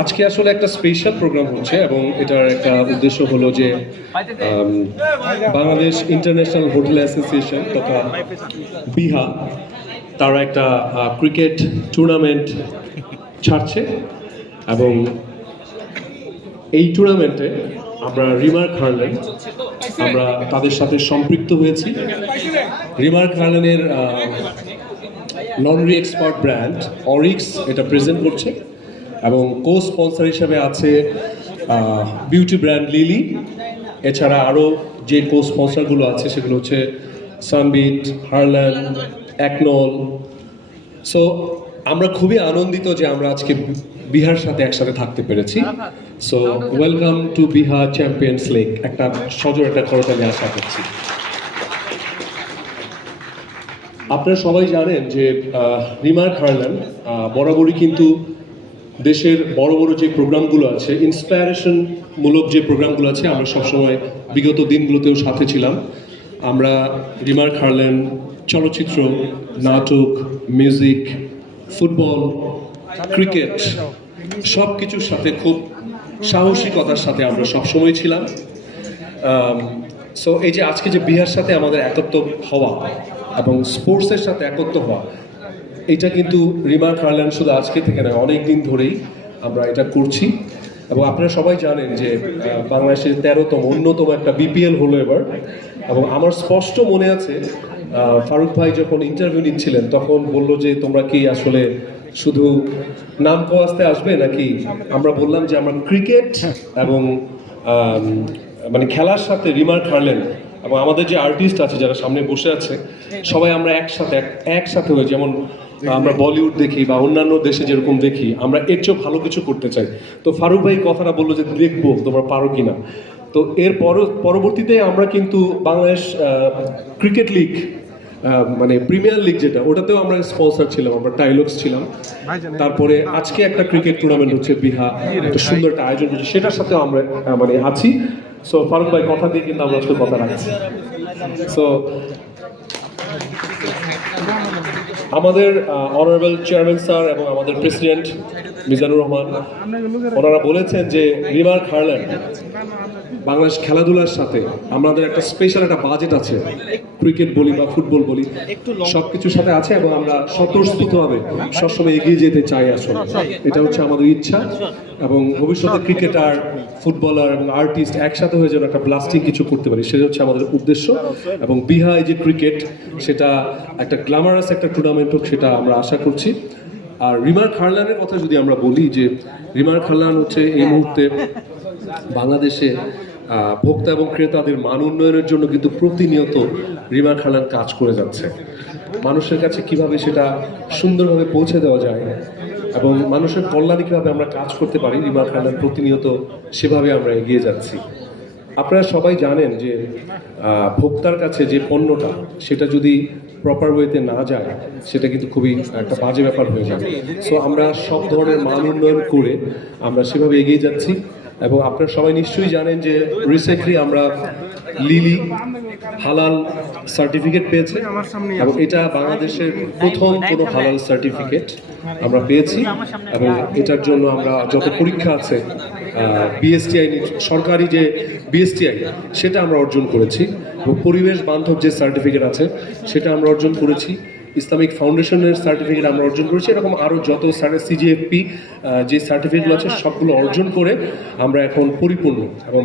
আজকে আসলে একটা স্পেশাল প্রোগ্রাম হচ্ছে এবং এটার একটা উদ্দেশ্য হলো যে বাংলাদেশ ইন্টারন্যাশনাল হোটেল অ্যাসোসিয়েশন তথা বিহা, তারা একটা ক্রিকেট টুর্নামেন্ট ছাড়ছে এবং এই টুর্নামেন্টে আমরা রিমার্ক হারলেন, আমরা তাদের সাথে সম্পৃক্ত হয়েছি। রিমার্ক হারলেনের লন্ড্রি এক্সপার্ট ব্র্যান্ড অরিক্স এটা প্রেজেন্ট করছে। এবং কো স্পন্সর হিসেবে আছে বিউটি ব্র্যান্ড লিলি এছাড়া আরও যে কো স্পন্সরগুলো আছে, সেগুলো হচ্ছে সানবিট হারল্যান্ড অ্যাকনল সো আমরা খুবই আনন্দিত যে আমরা আজকে বিহার সাথে একসাথে থাকতে পেরেছি। So welcome to Bihar champions league একটা সজোর, একটা করতালি আশা করছি। আপনারা সবাই জানেন যে রিমার্ক হারল্যান্ড বরাবরই কিন্তু দেশের বড় বড় যে প্রোগ্রামগুলো আছে ইন্সপায়ারেশনমূলক যে প্রোগ্রামগুলো আছে, আমরা সবসময় বিগত দিনগুলোতেও সাথে ছিলাম। আমরা রিমার্ক হারল্যান্ড চলচ্চিত্র, নাটক মিউজিক ফুটবল ক্রিকেট সব কিছুর সাথে খুব সাহসিকতার সাথে আমরা সবসময় ছিলাম। সো এই যে আজকে যে বিহার সাথে আমাদের একত্র হওয়া এবং স্পোর্টসের সাথে একত্র হওয়া এটা কিন্তু রিমার্ক হারল্যান্ড শুধু আজকে থেকে নয় অনেক দিন ধরেই আমরা এটা করছি। এবং আপনারা সবাই জানেন যে বাংলাদেশের তেরোতম অন্যতম একটা বিপিএল হলো এবার। এবং আমার স্পষ্ট মনে আছে ফারুক ভাই যখন ইন্টারভিউ নিচ্ছিলেন, তখন বলল যে, তোমরা কি আসলে শুধু নাম কোয়াজতে আসবে নাকি? আমরা বললাম যে, আমরা ক্রিকেট এবং মানে খেলার সাথে রিমার্ক হারলেন এবং আমাদের যে আর্টিস্ট আছে যারা সামনে বসে আছে, সবাই আমরা একসাথে, এক- একসাথে হয়ে, যেমন আমরা বলিউড দেখি বা অন্যান্য দেশে যেরকম দেখি আমরা এর চেয়েও ভালো কিছু করতে চাই। তো ফারুক ভাই কথাটা বলল যে দেখব তোমরা পারো কিনা? তো এর পর- পরবর্তীতে আমরা কিন্তু বাংলাদেশ ক্রিকেট লিগ মানে প্রিমিয়ার লিগ যেটা ওটাতেও আমরা স্পন্সর ছিলাম আমরা টাইলক্স ছিলাম। তারপরে আজকে একটা ক্রিকেট টুর্নামেন্ট হচ্ছে বিহা একটা সুন্দর একটা আয়োজন করছে সেটার সাথেও আমরা মানে আছি। সো ফারুক ভাই কথা দিয়ে কিন্তু আমরা আসলে কথা রাখছি। সো আমাদের অনারেবল চেয়ারম্যান স্যার এবং আমাদের প্রেসিডেন্ট মিজানুর রহমান, ওনারা বলেছেন যে রিমার্ক হারল্যান্ড বাংলাদেশ খেলাধুলার সাথে আমাদের একটা স্পেশাল একটা বাজেট আছে ক্রিকেট বলি বা ফুটবল বলি সব কিছুর সাথে আছে এবং আমরা স্বতঃস্ফূর্তভাবে সবসময় এগিয়ে যেতে চাই আসলে। এটা হচ্ছে আমাদের ইচ্ছা। এবং ভবিষ্যতে ক্রিকেটার ফুটবলার এবং আর্টিস্ট একসাথে হয়ে যেন একটা ব্লাস্টিং কিছু করতে পারি সেটা হচ্ছে আমাদের উদ্দেশ্য। এবং বিহা এই যে ক্রিকেট সেটা একটা গ্ল্যামারাস একটা টুর্নামেন্ট হোক সেটা আমরা আশা করছি। আর রিমার হারলানের কথা যদি আমরা বলি যে রিমার হারলান হচ্ছে এই মুহূর্তে বাংলাদেশে ভোক্তা এবং ক্রেতাদের মান উন্নয়নের জন্য কিন্তু প্রতিনিয়ত রিমার হারলান কাজ করে যাচ্ছে। মানুষের কাছে কীভাবে সেটা সুন্দরভাবে পৌঁছে দেওয়া যায় এবং মানুষের কল্যাণে কীভাবে আমরা কাজ করতে পারি রিমার্ক হারলান প্রতিনিয়ত সেভাবে আমরা এগিয়ে যাচ্ছি। আপনারা সবাই জানেন যে ভোক্তার কাছে যে পণ্যটা, সেটা যদি প্রপার ওয়েতে না যায়, সেটা কিন্তু খুবই একটা বাজে ব্যাপার হয়ে যাবে। সো আমরা সব ধরনের মান উন্নয়ন করে আমরা সেভাবে এগিয়ে যাচ্ছি। এবং আপনারা সবাই নিশ্চয়ই জানেন যে রিসেন্টলি আমরা লিলি হালাল সার্টিফিকেট পেয়েছে এবং এটা বাংলাদেশের প্রথম কোনো হালাল সার্টিফিকেট আমরা পেয়েছি এবং এটার জন্য আমরা যত পরীক্ষা আছে বিএসটিআই সরকারি যে বিএসটিআই সেটা আমরা অর্জন করেছি এবং পরিবেশ বান্ধব যে সার্টিফিকেট আছে, সেটা আমরা অর্জন করেছি। ইসলামিক ফাউন্ডেশনের সার্টিফিকেট আমরা অর্জন করেছি, এরকম আরও যত সিজিএফপি যে সার্টিফিকেটগুলো আছে, সবগুলো অর্জন করে আমরা এখন পরিপূর্ণ এবং